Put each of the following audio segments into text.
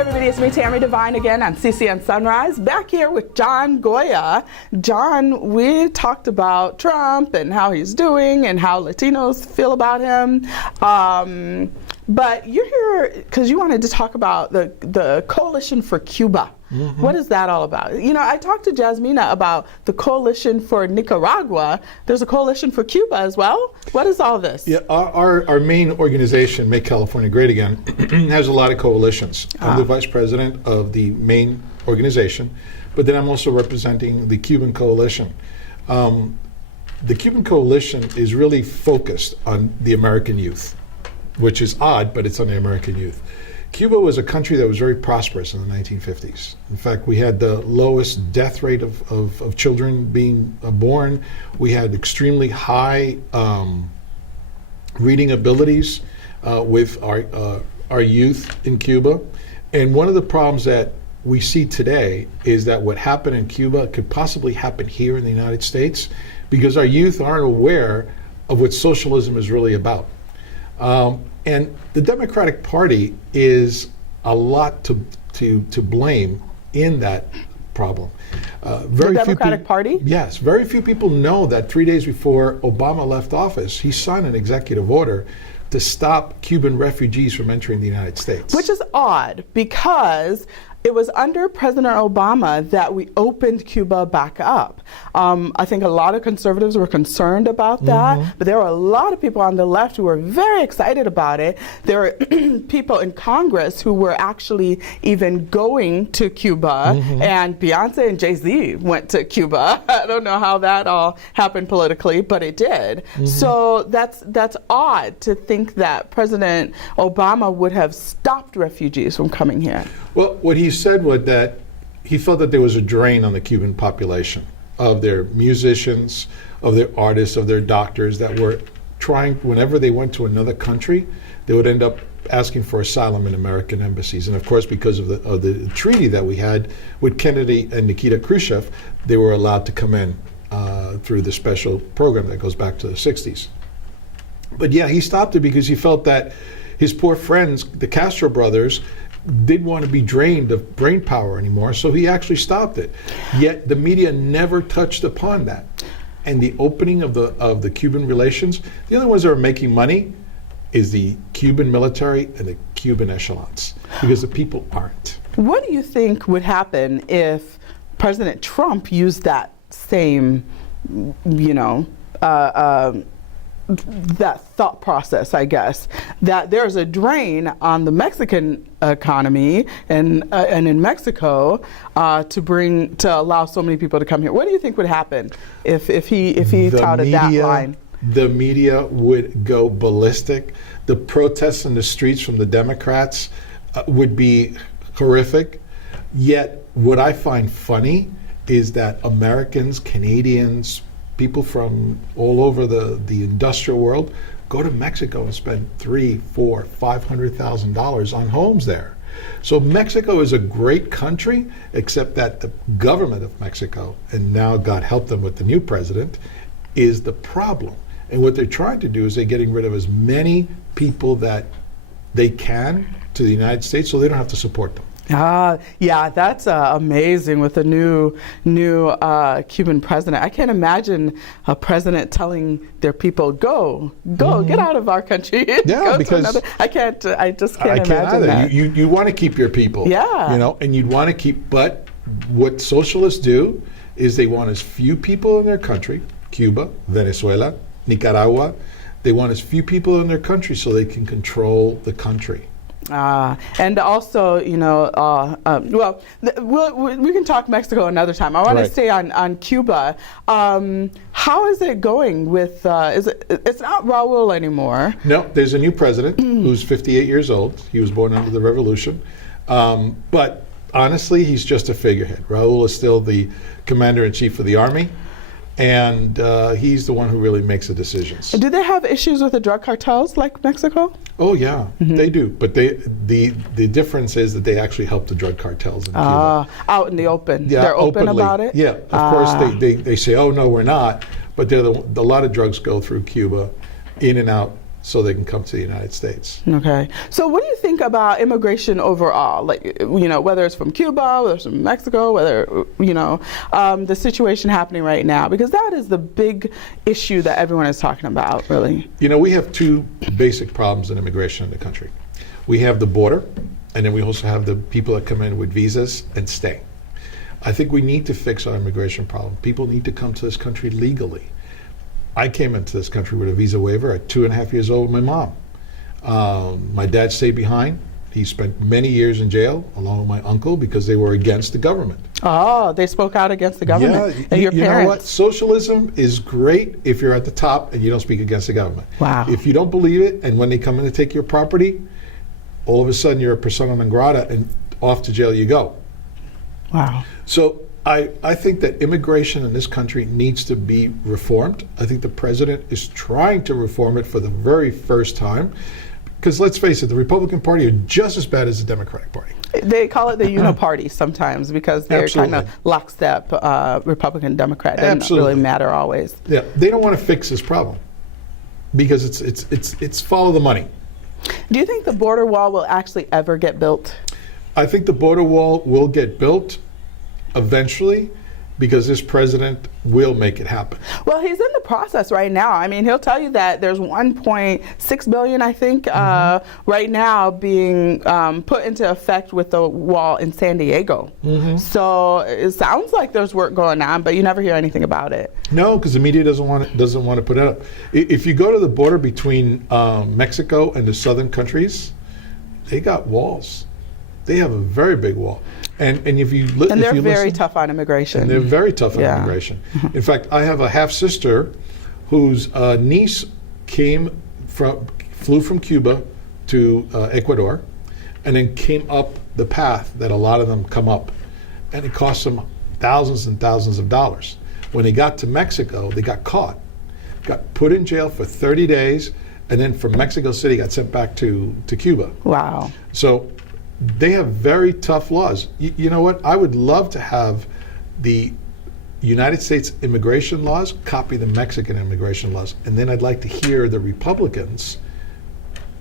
everybody, it's me, Tami DeVine, again on CCN Sunrise, back here with John Goya. John, we talked about Trump and how he's doing and how Latinos feel about him. But you're here because you wanted to talk about the Coalition for Cuba. Mm-hmm. What is that all about? You know, I talked to Jasmina about the Coalition for Nicaragua. There's a Coalition for Cuba as well. What is all this? Yeah, our main organization, Make California Great Again, has a lot of coalitions. I'm the vice president of the main organization, but then I'm also representing the Cuban Coalition. The Cuban Coalition is really focused on the American youth, which is odd, but it's on the American youth. Cuba was a country that was very prosperous in the 1950s. In fact, we had the lowest death rate of children being born. We had extremely high reading abilities with our youth in Cuba. And one of the problems that we see today is that what happened in Cuba could possibly happen here in the United States because our youth aren't aware of what socialism is really about. And the Democratic Party is a lot to blame in that problem. The Democratic Party? Yes. Very few people know that 3 days before Obama left office, he signed an executive order to stop Cuban refugees from entering the United States. Which is odd because it was under President Obama that we opened Cuba back up. I think a lot of conservatives were concerned about that, but there were a lot of people on the left who were very excited about it. There were people in Congress who were actually even going to Cuba, and Beyonce and Jay-Z went to Cuba. I don't know how that all happened politically, but it did. So that's odd to think that President Obama would have stopped refugees from coming here. Well, what he said was that he felt that there was a drain on the Cuban population of their musicians, of their artists, of their doctors that were trying, whenever they went to another country, they would end up asking for asylum in American embassies. And of course, because of the treaty that we had with Kennedy and Nikita Khrushchev, they were allowed to come in through the special program that goes back to the 60s. But yeah, he stopped it because he felt that his poor friends, the Castro brothers, didn't want to be drained of brain power anymore, so he actually stopped it. Yet the media never touched upon that. And the opening of the Cuban relations, the only ones that are making money is the Cuban military and the Cuban echelons, because the people aren't. What do you think would happen if President Trump used that same, that thought process, I guess, that there's a drain on the Mexican economy and in Mexico to allow so many people to come here? What do you think would happen if he touted that line? The media would go ballistic. The protests in the streets from the Democrats would be horrific. Yet what I find funny is that Americans, Canadians, people from all over the industrial world go to Mexico and spend $300,000, $400,000, $500,000 on homes there. So Mexico is a great country, except that the government of Mexico, and now God help them with the new president, is the problem. And what they're trying to do is they're getting rid of as many people that they can to the United States so they don't have to support them. Yeah, that's amazing with the new Cuban president. I can't imagine a president telling their people, go, get out of our country. Yeah, because I just can't imagine that. You want to keep your people. Yeah. And you'd want to keep, but what socialists do is they want as few people in their country, Cuba, Venezuela, Nicaragua, they want as few people in their country so they can control the country. And also, we can talk Mexico another time. I want to stay on Cuba. How is it going with, it's not Raul anymore. No, there's a new president who's 58 years old. He was born under the revolution. But honestly, he's just a figurehead. Raul is still the commander-in-chief of the army. And he's the one who really makes the decisions. Do they have issues with the drug cartels like Mexico? Oh yeah, they do. But the difference is that they actually help the drug cartels in Cuba. Out in the open. Yeah, they're open openly. about it? Yeah, of course they say, oh no, we're not. But a lot of drugs go through Cuba, in and out so they can come to the United States. Okay. So what do you think about immigration overall? Like, whether it's from Cuba, whether it's from Mexico, whether, the situation happening right now, because that is the big issue that everyone is talking about, really. We have two basic problems in immigration in the country. We have the border, and then we also have the people that come in with visas and stay. I think we need to fix our immigration problem. People need to come to this country legally. I came into this country with a visa waiver at 2.5 years old with my mom. My dad stayed behind. He spent many years in jail along with my uncle because they were against the government. Oh, they spoke out against the government. Yeah, and your you parents. know what? Socialism is great if you're at the top and you don't speak against the government. Wow. If you don't believe it, and when they come in to take your property, all of a sudden you're a persona non grata and off to jail you go. Wow. So I think that immigration in this country needs to be reformed. I think the president is trying to reform it for the very first time. Because let's face it, the Republican Party are just as bad as the Democratic Party. They call it the uniparty sometimes because they're kind of lockstep, Republican, Democrat. It doesn't really matter always. Yeah, they don't want to fix this problem because it's follow the money. Do you think the border wall will actually ever get built? I think the border wall will get built eventually because this president will make it happen. Well, he's in the process right now. I mean, he'll tell you that there's 1.6 billion, I think, right now being put into effect with the wall in San Diego. So it sounds like there's work going on, but you never hear anything about it. No, because the media doesn't want to put it up. If you go to the border between Mexico and the southern countries, they got walls. They have a very big wall. And if you and they're very tough on immigration. And they're very tough on immigration. In fact, I have a half sister whose niece flew from Cuba to Ecuador, and then came up the path that a lot of them come up, and it cost them thousands and thousands of dollars. When they got to Mexico, they got caught, got put in jail for 30 days, and then from Mexico City got sent back to Cuba. Wow. So they have very tough laws. You know what? I would love to have the United States immigration laws copy the Mexican immigration laws. And then I'd like to hear the Republicans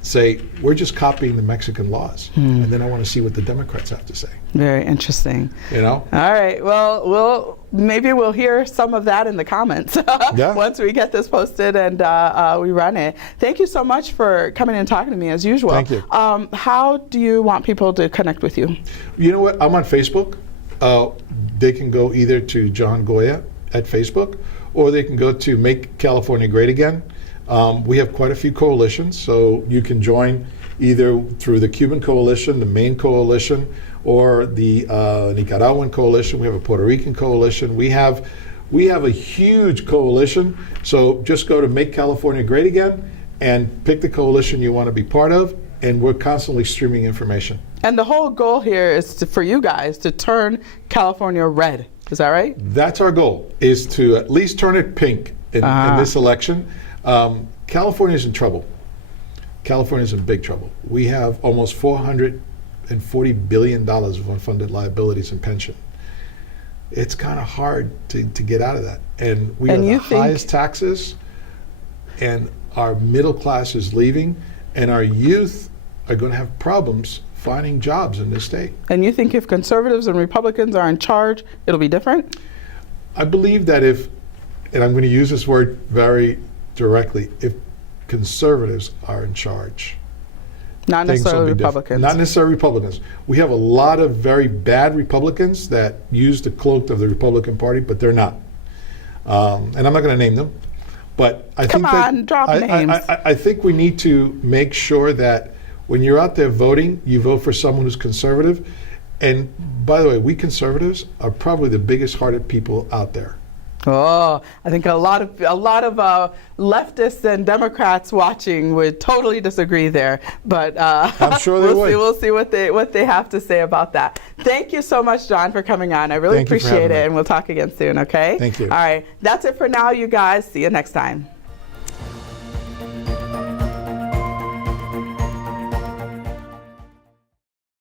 say, we're just copying the Mexican laws. And then I want to see what the Democrats have to say. Very interesting. All right. Well, maybe we'll hear some of that in the comments once we get this posted and we run it. Thank you so much for coming and talking to me as usual. Thank you. How do you want people to connect with you? You know what? I'm on Facebook. They can go either to John Goya at Facebook, or they can go to Make California Great Again. We have quite a few coalitions, so you can join either through the Cuban Coalition, the Maine Coalition, or the Nicaraguan Coalition. We have a Puerto Rican coalition. We have a huge coalition, so just go to Make California Great Again and pick the coalition you want to be part of, and we're constantly streaming information. And the whole goal here is for you guys to turn California red. Is that right? That's our goal, is to at least turn it pink in this election. California's in trouble. California's in big trouble. We have almost $440 billion of unfunded liabilities and pension. It's kind of hard to get out of that. And we have the highest taxes, and our middle class is leaving, and our youth are going to have problems finding jobs in this state. And you think if conservatives and Republicans are in charge, it'll be different? I believe that and I'm going to use this word very directly, if conservatives are in charge. Not necessarily Republicans. Not necessarily Republicans. We have a lot of very bad Republicans that use the cloak of the Republican Party, but they're not. And I'm not going to name them. But I think we need to make sure that when you're out there voting, you vote for someone who's conservative. And by the way, we conservatives are probably the biggest hearted people out there. Oh, I think a lot of leftists and Democrats watching would totally disagree there, but I'm sure they would. We'll see what they have to say about that. Thank you so much, John, for coming on. I really appreciate it, and we'll talk again soon. Okay? Thank you. All right, that's it for now, you guys. See you next time.